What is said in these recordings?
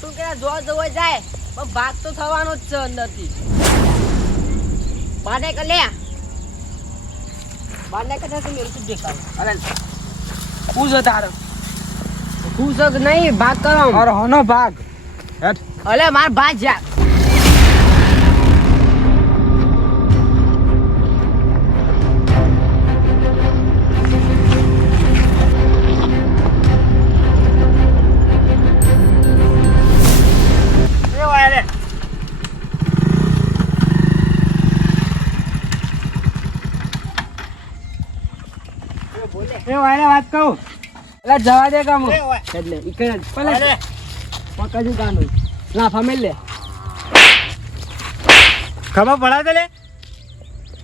જોવા જવો જાય પણ ભાગ તો થવાનો જ છે અંદરથી. બાને કલ્યા બાને કે તો મેરું દેખાવ અરે શું છે તારો સગ નહીં ભાગ કરો અરે હનો ભાગ. અલે માર ભાગ જા. એ વાય વાત કહું? એટલે જવા દે કામ એટલે ઈકડે પેલા પકડ્યું કાનું ના ફમેલ લે. ખબર પડા તો લે.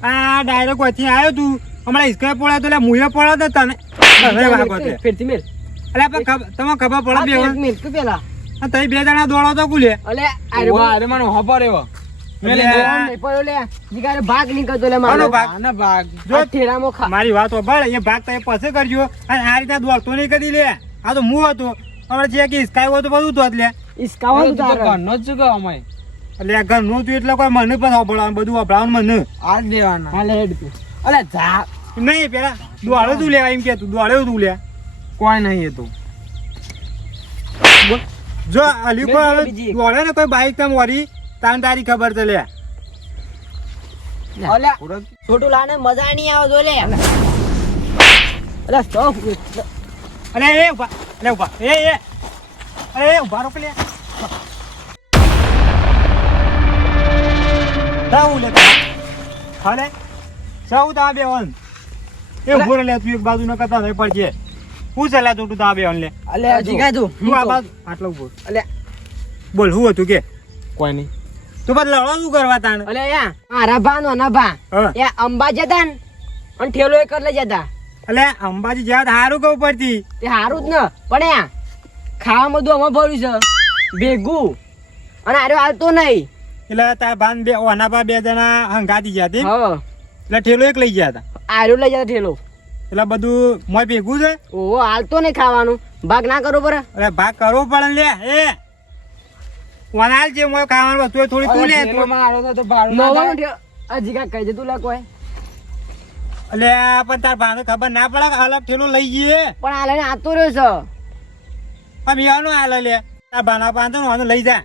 આ ડાયરેક્ટ વચ્ચે આવ્યો તું. હમણાં હિસકા પડ્યો તો લે મુએ પડ્યો તો તને. હવે વાગો તે ફેરથી મેલ. અલે પણ ખબર ખબર પડે બે મિનિટ પેલા. તઈ બે જણા દોડો તો કુલે. અલે અરે મને ખબર એવો. ભાગ નીકળતો લે આનો મારો ભાગ? જો આ ઠેરામાં ખા. મારી વાત એ ભાગ તો પછી કરજો. અને આ રીતના દોડતો નહીં કરી લે. આ તો હું હતો. હવે જે કે હિસકાયો તો બધું તો લે. ઈસકાવા તો ઘરનો જ છું કે એટલે ઘરનું તું એટલે કોઈ મને પણ સાંભળવાનું બધું સાંભળવાનું મને. આ જ દેવાના હાલે હેડ તું. અલે જા. નહીં પેલા દોડે તું લેવા એમ કે તું દોડે તું લે. કોઈ નહીં એ તો. જો અલી કોઈ. દોડે ને કોઈ બાઈક તમ વરી તાન તારી ખબર છે લે. છોટું લાને મજા નહીં આવે જો લે. અલે. સ્ટોપ. અરે એ ઊભા. અરે ઊભા. એ એ. અરે એ ઊભા રોક લે. જાઉં લે. હાલે સૌ તા બે ઓન. એ ઊભો લે તું એક બાજુ ન કરતા નહીં પડશે હું છે લે તું તું તા બે ઓન લે. અલે જીગા તું. હું આ બાજુ. આટલો ઊભો. અલે. બોલ હું હતું કે? કોઈ નહીં. તું પણ લડો શું કરવા તાણ? અલે યા મારા ભા નો ના ભા. હા. અંબાજી અંબા જતા ને? અને ઠેલો એક લઈ જતા. અલે અંબાજી જ્યાં હારું કહું પડતી. તે હારું જ ને. પણ યા ખાવા બધું અમે ભર્યું છે. ભેગું. અને આરે હાલતો નહીં. એટલે તાર ભાન બે ઓના ભા બે જણા હંગાતી ગયા હતી એટલે ઠેલો એક લઈ ગયા હતા. આર્યો લઈ જતા ઠેલો. એટલે બધું મોય ભેગું છે? ઓહો હાલતો નહીં ખાવાનું. ભાગ ના કરવો પડે. અરે ભાગ કરવો પડે લે એ. વનાલ જે મોય ખાવાનું વસ્તુ થોડી તું લે તો. મારો તો તો ભાડું ના નવાનું થાય. ઠે- હજી કાંઈ કહી દે તું લે કોઈ. અલે આ પણ તાર ભાને ખબર ના પડે કે અલગ ઠેલો લઈ જઈએ પણ આ લઈને આતો રહ્યો છે. આ મિયાનો આલે લે. તાર ભાના પાંતો નો આનો લઈ જા.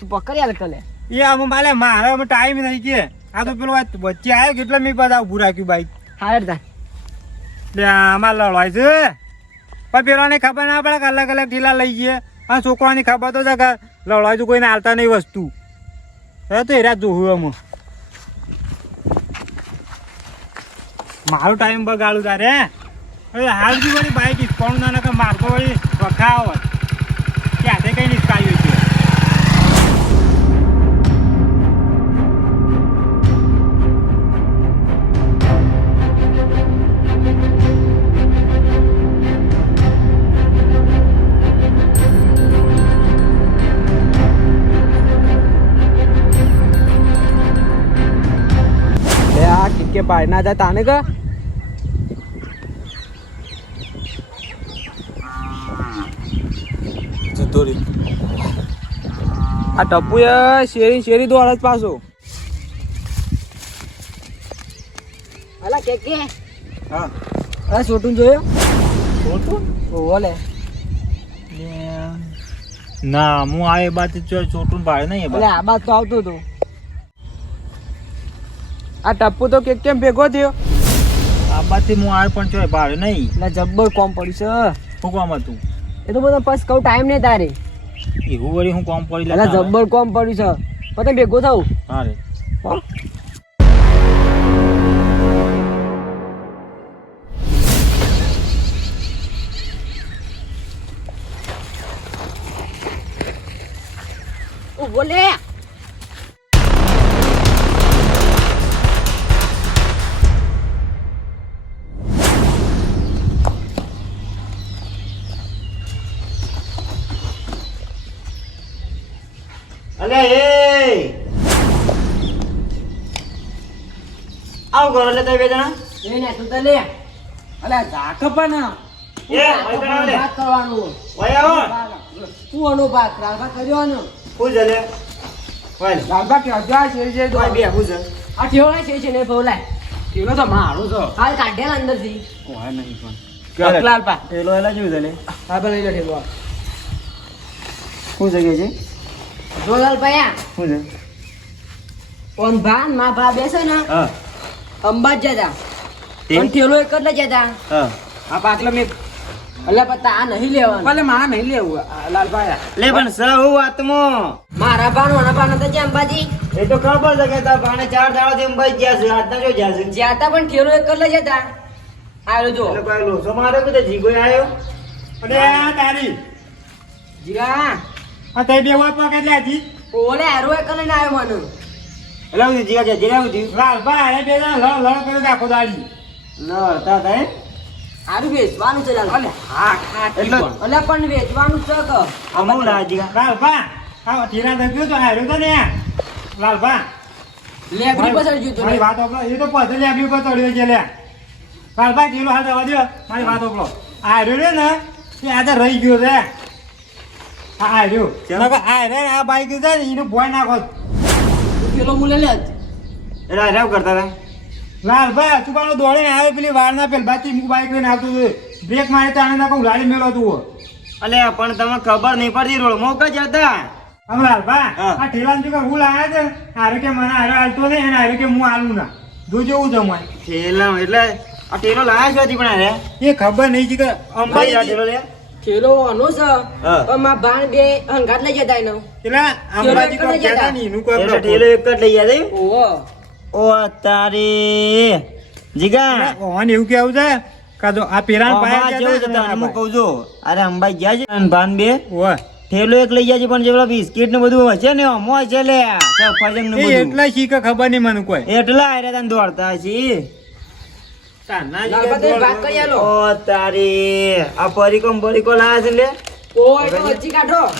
તું પકડી આલ કલે. એ આમ માલે મારે અમે ટાઈમ નહીં કે. આ તો પેલો વચ્ચે આવ્યો કેટલા મેં બધા ઉભું રાખ્યું બાઈક. હાર તા લે આમાં લડવાય છે. પણ પેલાને ખબર ના પડે કે અલગ અલગ ઠેલા લઈ જઈએ આ છોકરાની ખબર તો છે કે લડવાય તો કોઈને હાલતા નહીં વસ્તુ. હવે તો એરા જોવું આમાં મારો ટાઈમ બગાડું તારે હવે હાલ બી વળી બાઈક ઇસ્કોણ ના કે મારતો વળી વખાવ ક્યાંથી કઈ નિષ્કાયું છે? કિટકે ના જાય તાને કે? જતો રે આ ટપુ એ શેરી શેરી દોડે જ પાછો. અલા કે કે? હા. અરે છોટું જોયો? છોટું? ઓહો ના હું આ એ બાજુ છોટું ભાડે નહીં આ બાદ તો આવતો હતો. આ ટપ્પુ તો કે કેમ ભેગો થયો? આ બાદથી હું આર પણ ચોય ભાડે નહીં. એટલે જબ્બર કોમ પડ્યું છે. શું કોમ હતું? એ તો બધા બસ કહું ટાઈમ નહીં તારે. એવું વળી હું કોમ પડી એટલે જબ્બર કોમ પડ્યું છે. પતંગ ભેગો થવું હા રે. આવું કરો એટલે બે જણા? એ ને તું તો લે. અલે ઝાક પણ એ ભાઈ બનાવ લે વાત કરવાનું. ભાઈ આવો. તું અનો ભાગ લાલબા કર્યો ને. શું છે લે. વાલ કે બે આ ઠેવડા છે છે ને તો મારો હાલ કાઢેલા નહીં પણ. એલા જેવું હા લઈ છે? જો. ઓન ભાનમાં ભા બેસે ને. હા. અંબાજ જતા તે? પણ ઠેલો એક જ લઈ જતા હા. આ પાટલો મેં અલ્યા પતા આ નહીં લેવાનું. ભલે માં નહીં લેવું લાલભાઈ લે પણ સહુ આત્મો મારા ભાનો ના ભાનો હતા જે અંબાજી. એ તો ખબર છે કે તાર ભાને ચાર દાડા થી અંબાઈ ગયા છે આજના જો ગયા છે? જ્યાં તા પણ ઠેલો એક જ લઈ જતા આયો જો. એટલે ભાઈ લોસો માર્યો કે તે જીગો આવ્યો અને આ તારી. જીગા આ તઈ બે વાત પકડ લે જી ઓલે આરો એક લઈને આવ્યો મને. એટલે જીવા કે જીરા હું થયું લાલ બા અરે બે જણા લડ લડ કરે આખો દાડી. લડતા થાય આરું વેચવાનું છે લાલ અલે હા ખાટી એટલે- પણ એટલે પણ વેચવાનું છે કે લાયા જીગા લાલ બા હા ઠીરા દગ્યો તો હાર્યો તો ને. લાલ બા લેબડી જ્યું તો મારી વાત ઓપલો એ તો પછી લેબી પર ચડ્યો છે લે. લાલ બા જેલો હાલ દવા દો મારી વાત ઓપલો હાર્યો રે ને એ આજે રહી ગયો રે. આ હાર્યો. આ રે આ બાઈક છે ને એનું ભોય નાખો. કિલો મુલે લે જ. એટલે હરાવ કરતા હતા? લાલ ભાઈ તું પાછો દોડીને આવે પેલી વાર ના પેલ બાકી હું બાઈક લઈને આવતું હતું. બ્રેક મારે તાણે ના કહું લાડી મેળો તું અલે પણ તમે ખબર નહીં પડતી રોડ મોકા જતા હમ લાલ ભા આ ઠેલા જો હું લાયા છે? હારે કે મને હારે હાલતો નહીં અને હારે કે હું હાલું ના. જો જેવું જમાય ઠેલા એટલે આ ઠેલો લાયા છે હજી પણ હારે? એ ખબર નહીં છે કે અંબાઈ આ ઠેલો લે? કિલો અનો છે. પણ માં ભાણ બે હંગાત લઈ જતા એનો. એટલે અંબાજી ઠેલો કોઈ કહેતા નહીં? કોઈ ઠેલો એક જ લઈ ગયા છે ઓ તારી. જીગા. ઓન એવું કેવું છે? કાં આ પેલા આમાં જેવું છે હું કહું છું. અરે અંબાઈ ગયા છે અને ભાન બે? ઓય ઠેલો એક લઈ ગયા છે પણ જે બિસ્કિટ ને બધું હશે ને અમો છે લે. સફરજન ને બધું. એટલા શીખે ખબર નહીં મને કોઈ. એટલા આરે તને દોડતા છે તાના લાલ જીગા ભાઈ દોડ- ભાગ કરી આલો ઓ તારી. આ પરીકો પરીકો લાયા છે લે. ઓય તો વચ્ચી કાઢો.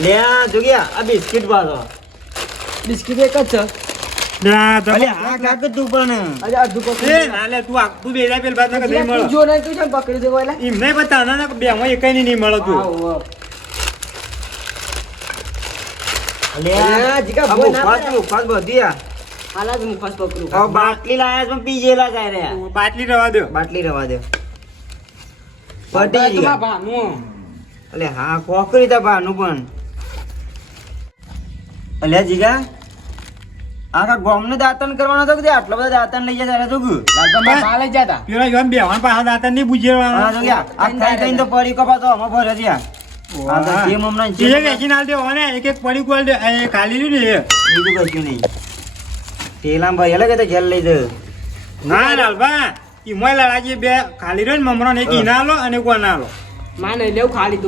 લે આ આ બિસ્કિટ પાછો. બિસ્કિટ એક જ છે. ના, તમે- આ કાક તું પણ. અરે એ પકડી તું આ- તું બે જા પેલ બાદ મળે. જો ને તું જેમ પકડી દેવો એટલે. એમ નહીં પણ તાના બે માં એકેય નહીં મળે તું આવો અલે અલ્યા, જીગા આ ભોય ના મુફાસ પડે. મુફાસ બધી આ હાલા જ હું ફર્સ્ટ પકડું હવે બાટલી લાયા પણ પીજેલા જાય રે બાટલી રવા દો. બાટલી રવા દે. પટી જીગા ભાનું અલે હા કોકરી તા બાનું પણ. અલે જીગા આખા ગોમને દાંતન કરવાનો તો કે આટલા બધા દાંતન લઈ જાય તો ભા લઈ જતા. પેલા જોન બેવાન પાછા દાંતન નહીં આ ખાઈ ખાઈને તો પડી કપાતો અમે આમાં ભરે આ તો નહીં. પેલા ભાઈ અલગ તો ઘેર લઈ દે ના લાલબા ઈ મોય બે ખાલી રહ્યો ને મમરો એક ના લો અને કોઈ લો માં નહીં લેવું ખાલી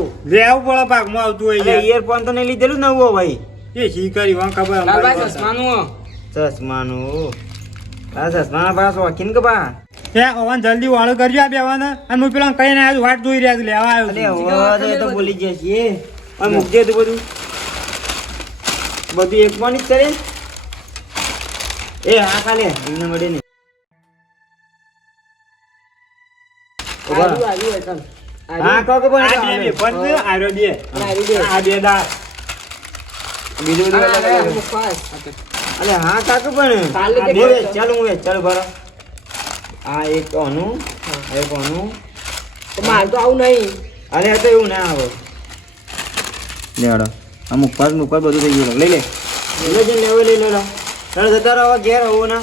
આવું પડે પાકમાં આવતું હોય અલે યાર. તો નહીં લીધેલું નવું ભાઈ. એ શી કરી વાં ખબર ચશ્માનું ચશ્માનું. આ ચશ્માના પાસ વાકીન કે બા? એ ઓવન જલ્દી વાળો કરજો આ બેવાને. અને હું પેલા કઈ ના વાટ જોઈ રહ્યા છું, લેવા આવ્યો હવે તો બોલી ગયા છીએ. અને મૂકજે તું બધું. બધું એક પણ જ કરે એ હા કાલે એમને મળે ને બીજું બધું અલે હા કાકુ પણ. ચાલો હું ચાલો ભરો આ એક આનું એક આનું. તો માર તો આવું નહીં. અરે તો એવું ના આવે. લે હાડો આ મુકપાસ મુકપાસ બધું થઈ ગયું. લઈ લે. લે જઈને લેવો લઈ લે. લો તારે જતા રહો ઘેર આવું ના.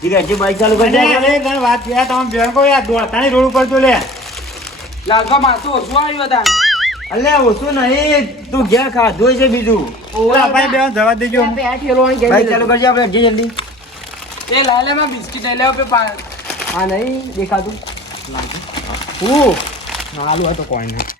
ધીરે હજી બાઈક ચાલુ કરી દે અરે તને વાત યાર તમે બેંકો યાર દોડતાની રોડ ઉપર તો લે. લાલબા માં તો ઓછું આવ્યું હતા અલે ઓછું નહીં. તું ઘેર ખાધું છે બીજું. ઓલા ભાઈ બેન જવા દેજો. બે બાઈક લઈ ચાલુ કરજે આપણે હજી જલ્દી. એ લાલે માં બિસ્કિટ લઈ લેવો પે પા આ નહીં દેખાતું? હું હાલું હોય તો કોઈ નહીં.